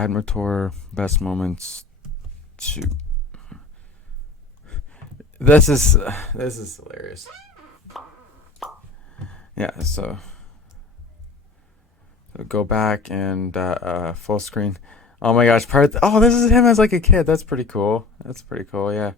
agadmator best moments 2. This is hilarious. Yeah, so go back and full screen. Oh my gosh, this is him as like a kid. That's pretty cool. Yeah.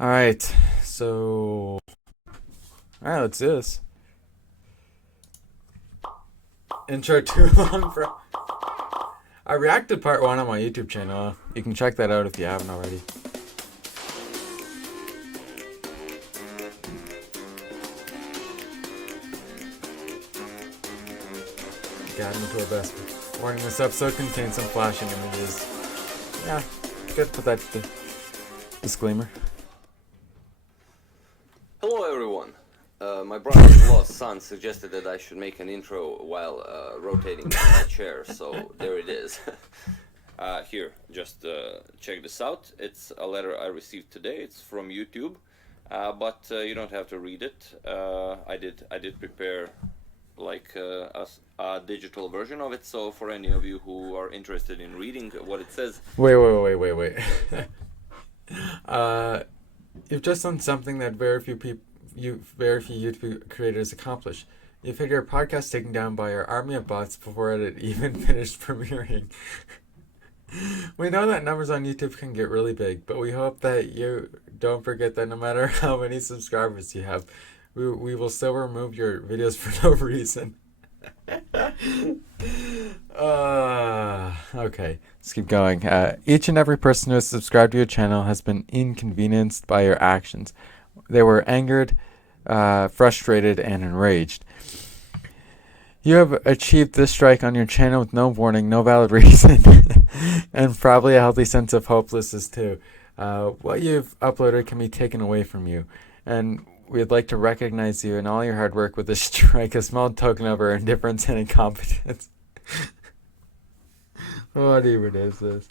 Alright, so let's do this. Intro too long for... I reacted part 1 on my YouTube channel. You can check that out if you haven't already. Got into our best. Warning, this episode contains some flashing images. Yeah, good to put that disclaimer. Hello everyone. My brother's lost son suggested that I should make an intro while rotating my chair, so there it is. Here, just check this out. It's a letter I received today. It's from YouTube, but you don't have to read it. I did prepare like a digital version of it, so for any of you who are interested in reading what it says. Wait. You've just done something that very few YouTube creators accomplish. You've had your podcast taken down by our army of bots before it even finished premiering. We know that numbers on YouTube can get really big, but we hope that you don't forget that no matter how many subscribers you have, we will still remove your videos for no reason. Okay, let's keep going. Each and every person who has subscribed to your channel has been inconvenienced by your actions. They were angered, frustrated, and enraged. You have achieved this strike on your channel with no warning, no valid reason, and probably a healthy sense of hopelessness too. What you've uploaded can be taken away from you, and we'd like to recognize you and all your hard work with this strike, a small token of our indifference and incompetence. What even is this?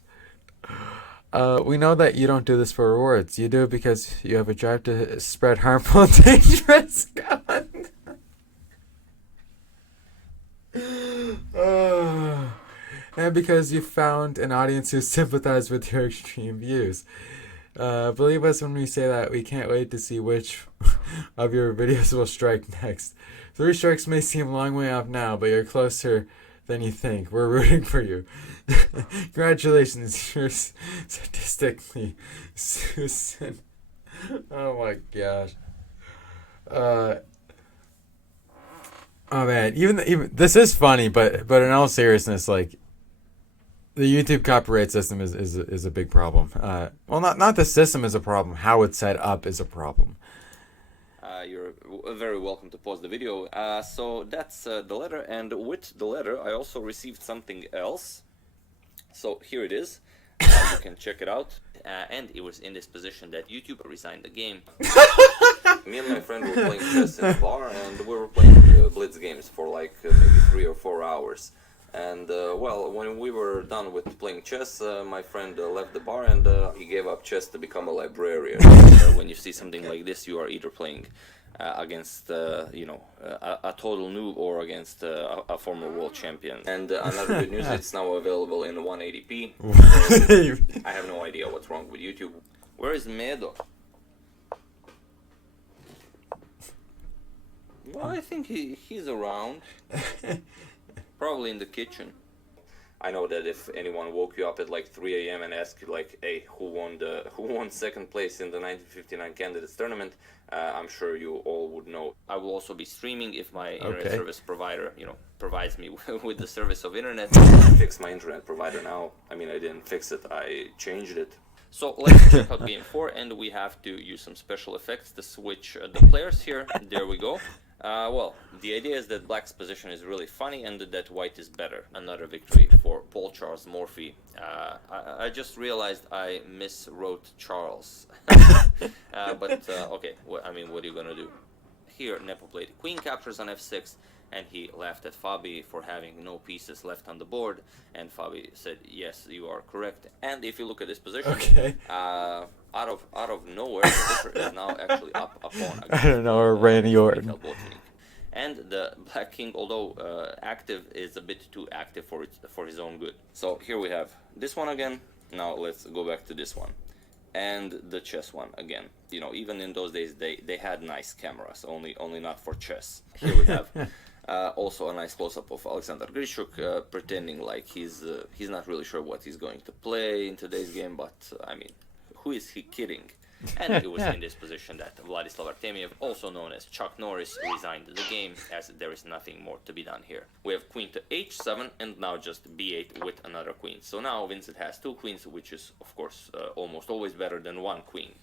We know that you don't do this for rewards. You do it because you have a drive to spread harmful and dangerous content. And because you found an audience who sympathizes with your extreme views. Believe us when we say that we can't wait to see which of your videos will strike next. 3 strikes may seem a long way off now, but you're closer than you think. We're rooting for you. Congratulations, you're statistically Susan. Oh my gosh. Oh man, even this is funny, but in all seriousness, like, the YouTube copyright system is a big problem. Well, not the system is a problem. How it's set up is a problem. You're very welcome to pause the video. So that's the letter, and with the letter I also received something else. So here it is. You can check it out. And it was in this position that YouTube resigned the game. Me and my friend were playing chess in a bar, and we were playing blitz games for like maybe 3 or 4 hours. And well, when we were done with playing chess, my friend left the bar, and he gave up chess to become a librarian. When you see something like this, you are either playing against a total noob or against a former world champion. And another good news, it's now available in 180p. I have no idea what's wrong with YouTube. Where is Medo? Well, I think he's around. Probably in the kitchen. I know that if anyone woke you up at like 3 a.m. and asked you like, hey, who won second place in the 1959 candidates tournament, I'm sure you all would know. I will also be streaming if my internet service provider, provides me with the service of internet. I fixed my internet provider now. I mean, I didn't fix it, I changed it. So let's check out game 4, and we have to use some special effects to switch the players here. There we go. Well, the idea is that Black's position is really funny and that White is better. Another victory for Paul Charles Morphy. I just realized I miswrote Charles. But okay, what are you gonna do? Here, Nepo played Queen captures on f6, and he laughed at Fabi for having no pieces left on the board, and Fabi said, yes, you are correct. And if you look at this position, out of nowhere, the bishop is now actually up a pawn. I don't know, or Randy Orton. And the black king, although active, is a bit too active for his own good. So here we have this one again. Now let's go back to this one. And the chess one again. You know, even in those days they had nice cameras, only not for chess. Here we have also a nice close-up of Alexander Grishuk pretending like he's not really sure what he's going to play in today's game, but I mean, who is he kidding? And it was in this position that Vladislav Artemiev, also known as Chuck Norris, resigned the game, as there is nothing more to be done here. We have queen to h7 and now just b8 with another queen. So now Vincent has 2 queens, which is of course almost always better than 1 queen.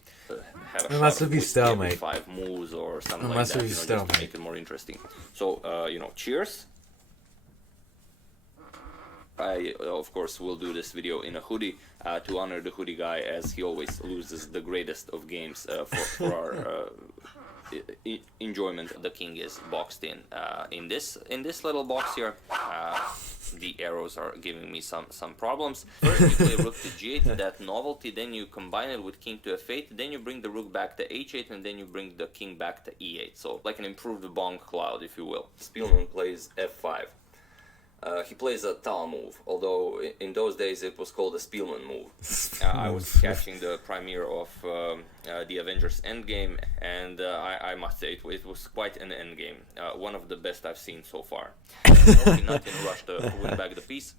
Have a Unless shot if you with stalemate. 5 moves or something Unless like that, if you just to stalemate. make it more interesting. So you know, cheers. I, of course, will do this video in a hoodie to honor the hoodie guy, as he always loses the greatest of games for our enjoyment. The king is boxed in this little box here. The arrows are giving me some problems. First you play rook to g8, that novelty, then you combine it with king to f8, then you bring the rook back to h8, and then you bring the king back to e8. So like an improved bonk cloud, if you will. Spielman plays f5. He plays a Tal move, although in those days it was called a Spielman move. I was catching the premiere of the Avengers Endgame, and I must say it was quite an endgame. One of the best I've seen so far. Not in a rush to win back the piece,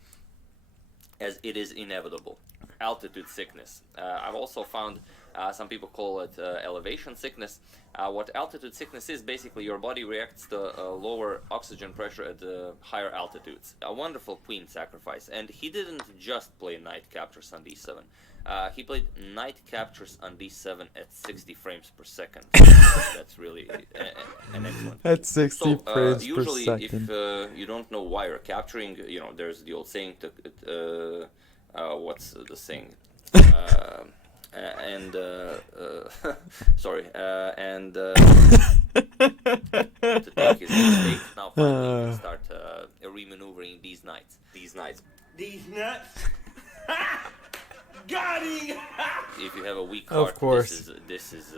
as it is inevitable. Altitude sickness. I've also found some people call it elevation sickness. What altitude sickness is, basically your body reacts to lower oxygen pressure at higher altitudes. A wonderful queen sacrifice. And he didn't just play knight captures on d7. He played knight captures on d7 at 60 frames per second. That's really an excellent. At 60 frames per usually, second. if you don't know why you're capturing, you know, there's the old saying to what's the saying? Sorry, to take his mistake. Now finally we can start re-maneuvering these knights. These nuts. Got him! If you have a weak heart, Of course. this is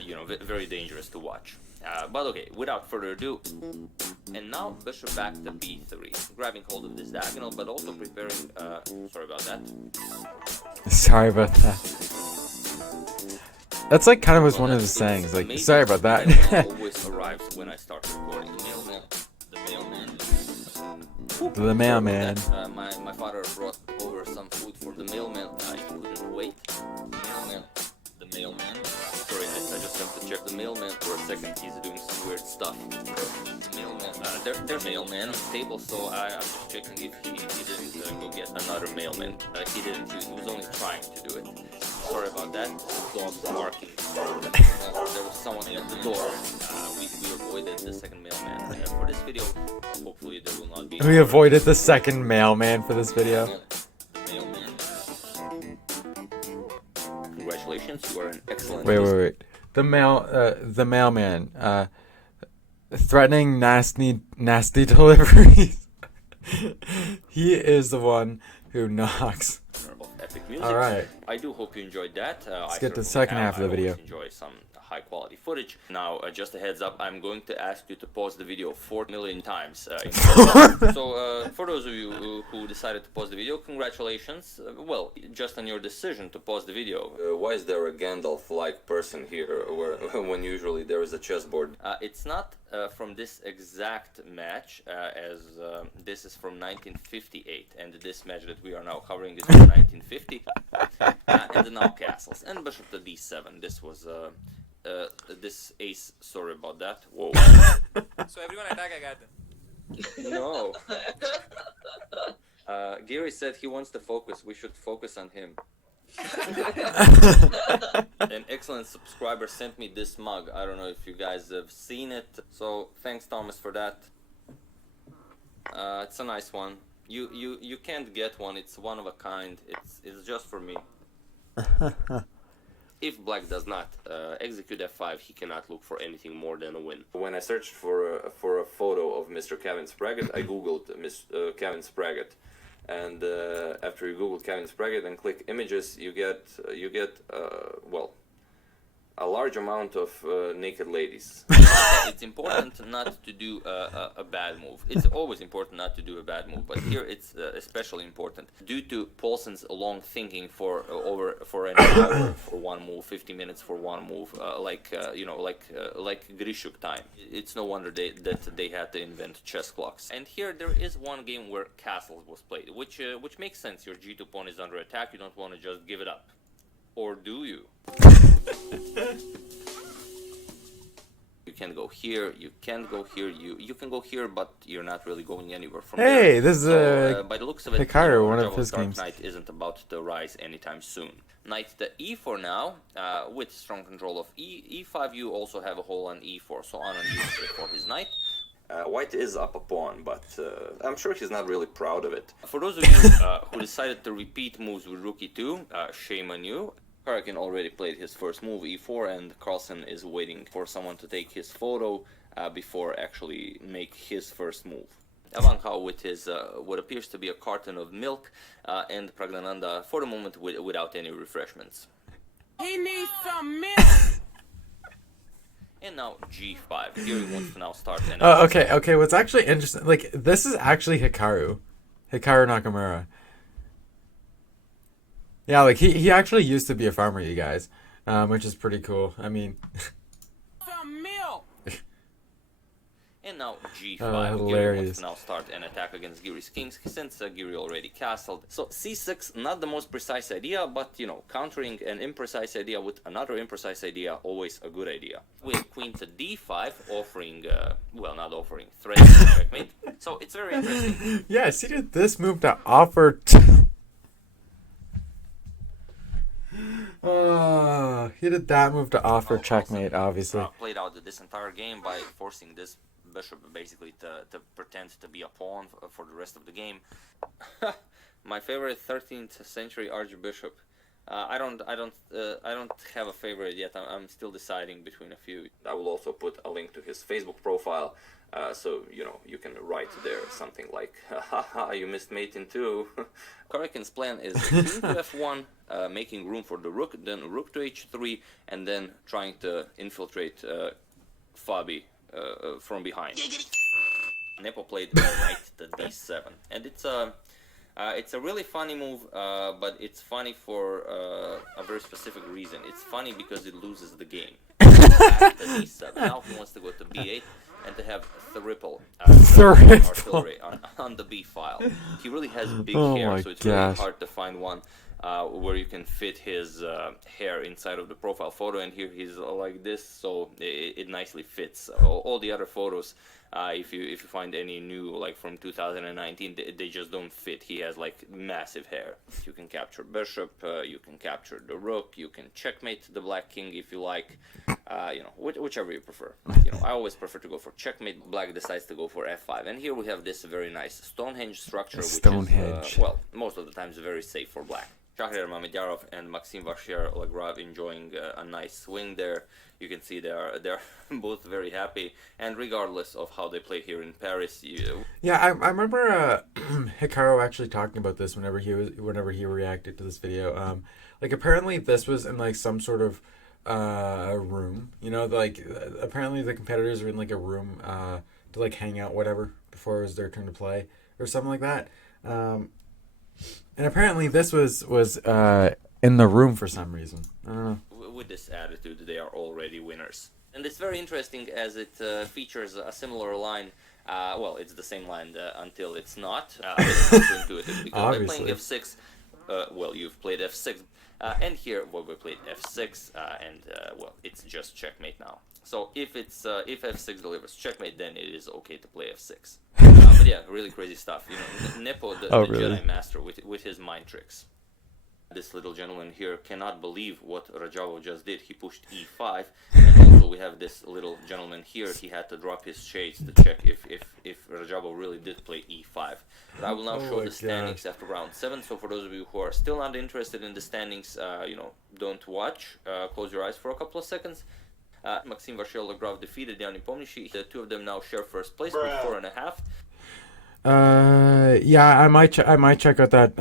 you know, very dangerous to watch. But okay, without further ado, and now bishop back to b3, grabbing hold of this diagonal, but also preparing. Sorry about that. Sorry about that. That's like kind of was one of the sayings, like, sorry about that. Mailman always arrives when I start recording. The mailman. The mailman. My father brought over some food for the mailman. He couldn't wait. The mailman. Sorry, I just have to check the mailman for a second. He's doing some weird stuff. The mailman. There's mailman on the table, so I'm just checking if he didn't go get another mailman. He didn't. He was only trying to do it. Sorry about that. Dogs barking. There was someone at the door. We avoided the second mailman for this video. Hopefully there will not be. We avoided the second mailman for this video. The mailman. Congratulations, you are an excellent. Wait. The mailman. Threatening nasty deliveries. He is the one who knocks. Epic music. All right. I do hope you enjoyed that. Let's get to the second half of the video. I always enjoy some high quality footage. Now, just a heads up, I'm going to ask you to pause the video 4 million times. So, for those of you who decided to pause the video, congratulations. Well, just on your decision to pause the video. Why is there a Gandalf-like person here when usually there is a chessboard? It's not from this exact match, as this is from 1958, and this match that we are now covering is from 1950. And now castles and bishop to d7. This was this ace. Sorry about that. Whoa. So everyone attack Agatha. No. Gary said he wants to focus. We should focus on him. An excellent subscriber sent me this mug. I don't know if you guys have seen it. So thanks, Thomas, for that. It's a nice one. You can't get one. It's one of a kind. It's just for me. If black does not execute f5, he cannot look for anything more than a win. When I searched for a photo of Mr. Kevin Spraggett, I googled Kevin Spraggett, and after you Google Kevin Spraggett and click images, you get well, a large amount of naked ladies. It's important not to do a bad move. It's always important not to do a bad move, but here it's especially important due to Paulson's long thinking for an hour for one move, 50 minutes for one move, like Grishuk time. It's no wonder that they had to invent chess clocks. And here there is one game where castles was played, which makes sense. Your G2 pawn is under attack. You don't want to just give it up, or do you? You can go here, you can't go here, you can go here, but you're not really going anywhere from there. Hey, this is by the looks of it, Hikaru, one of Rajav's his Dark games. Knight isn't about to rise anytime soon. Knight to e4 now, with strong control of e5, you also have a hole on e4, so on unused for his knight. White is up a pawn, but I'm sure he's not really proud of it. For those of you who decided to repeat moves with rook e2, shame on you. Karakin already played his first move, e4, and Carlsen is waiting for someone to take his photo before actually make his first move. Avankau with his what appears to be a carton of milk, and Pragdananda for the moment without any refreshments. He needs some milk! And now g5. Here he wants to now start. Okay. What's actually interesting, like, this is actually Hikaru Nakamura. Yeah, like, he actually used to be a farmer, you guys, which is pretty cool. I mean, Some milk! And now g5. Oh, Giri wants hilarious. to now start an attack against Giri's kings, since Giri already castled. So c6, not the most precise idea, but, you know, countering an imprecise idea with another imprecise idea, always a good idea. With queen to d5, offering, not offering, threatening checkmate. So it's very interesting. yes, he did this move to offer. He did that move to offer checkmate, obviously. Played out this entire game by forcing this bishop basically to pretend to be a pawn for the rest of the game. My favorite 13th century archbishop. I don't have a favorite yet. I'm still deciding between a few. I will also put a link to his Facebook profile, so you know you can write there something like "Haha, you missed mating too." Karakin's plan is king to f1, making room for the rook, then rook to h3, and then trying to infiltrate Fabi from behind. Nepo played knight to d7, and it's a really funny move, but it's funny for a very specific reason. It's funny because it loses the game. Back to d7. Now he wants to go to b8 and to have triple artillery on the b file. He really has big hair, so it's really hard to find one where you can fit his hair inside of the profile photo, and here he's like this, so it nicely fits. All the other photos, if you find any new, like from 2019, they just don't fit. He has like massive hair. You can capture bishop, you can capture the rook, you can checkmate the black king if you like, whichever you prefer. I always prefer to go for checkmate. Black decides to go for f5, and here we have this very nice Stonehenge structure, which is most of the times very safe for black. Shahriar Mamedyarov and Maxim Vachier-Lagrave enjoying a nice swing there. You can see they're both very happy, and regardless of how they play here in Paris, Yeah, I remember Hikaru actually talking about this whenever he reacted to this video. Like, apparently this was in like some sort of room. Like apparently the competitors were in like a room to like hang out, whatever, before it was their turn to play or something like that. And apparently this was in the room for some reason. I don't know. With this attitude, they are already winners. And it's very interesting as it features a similar line. It's the same line until it's not. It's counterintuitive because by playing f6, you've played f6. And here, we played f6, it's just checkmate now. So if f6 delivers checkmate, then it is okay to play f6. But yeah, really crazy stuff. Nepo, the Jedi Master, with his mind tricks. This little gentleman here cannot believe what Rajavo just did. He pushed e5, and also we have this little gentleman here. He had to drop his shades to check if Rajavo really did play e5. But I will now show the standings after round 7. So for those of you who are still not interested in the standings, don't watch. Close your eyes for a couple of seconds. Maxim Vachier-Lagrave defeated Yanni Pomnishi. The two of them now share first place with 4.5. Yeah, I might check out that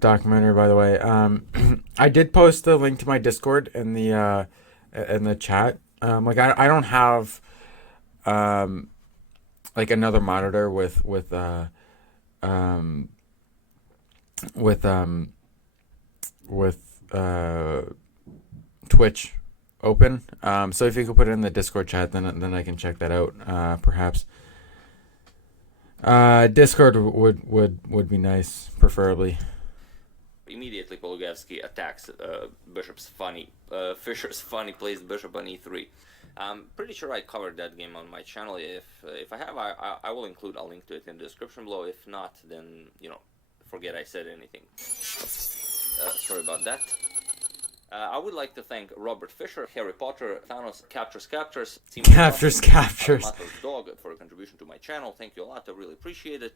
documentary, by the way. I did post the link to my Discord in the in the chat. Like I don't have like another monitor with Twitch open. So if you could put it in the Discord chat, then I can check that out. Perhaps. Discord would be nice, preferably. Immediately, Polugevsky attacks Fischer's funny placed bishop on e3. I'm pretty sure I covered that game on my channel. If I have, I will include a link to it in the description below. If not, then, you know, forget I said anything. Sorry about that. I would like to thank Robert Fischer, Harry Potter, Thanos, Captures, Captures. Mato's Dog for a contribution to my channel. Thank you a lot. I really appreciate it.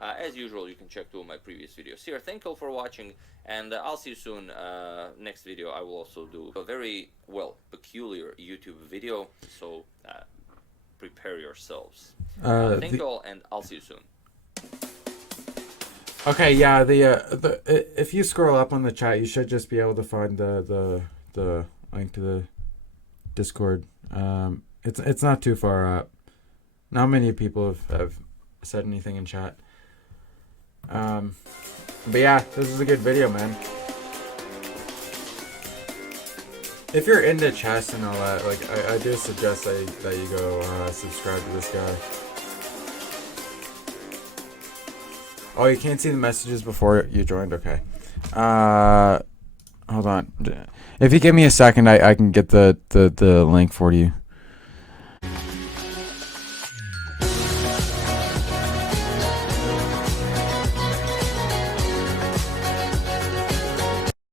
As usual, you can check two of my previous videos here. Thank you all for watching, and I'll see you soon. Next video, I will also do a very, well, peculiar YouTube video, so prepare yourselves. Thank you all, and I'll see you soon. Okay, yeah, the if you scroll up on the chat, you should just be able to find the link to the Discord. It's not too far up. Not many people have said anything in chat. But yeah, this is a good video, man. If you're into chess and all that, like I do suggest that you go subscribe to this guy. Oh, you can't see the messages before you joined? Okay. Hold on. If you give me a second, I can get the link for you.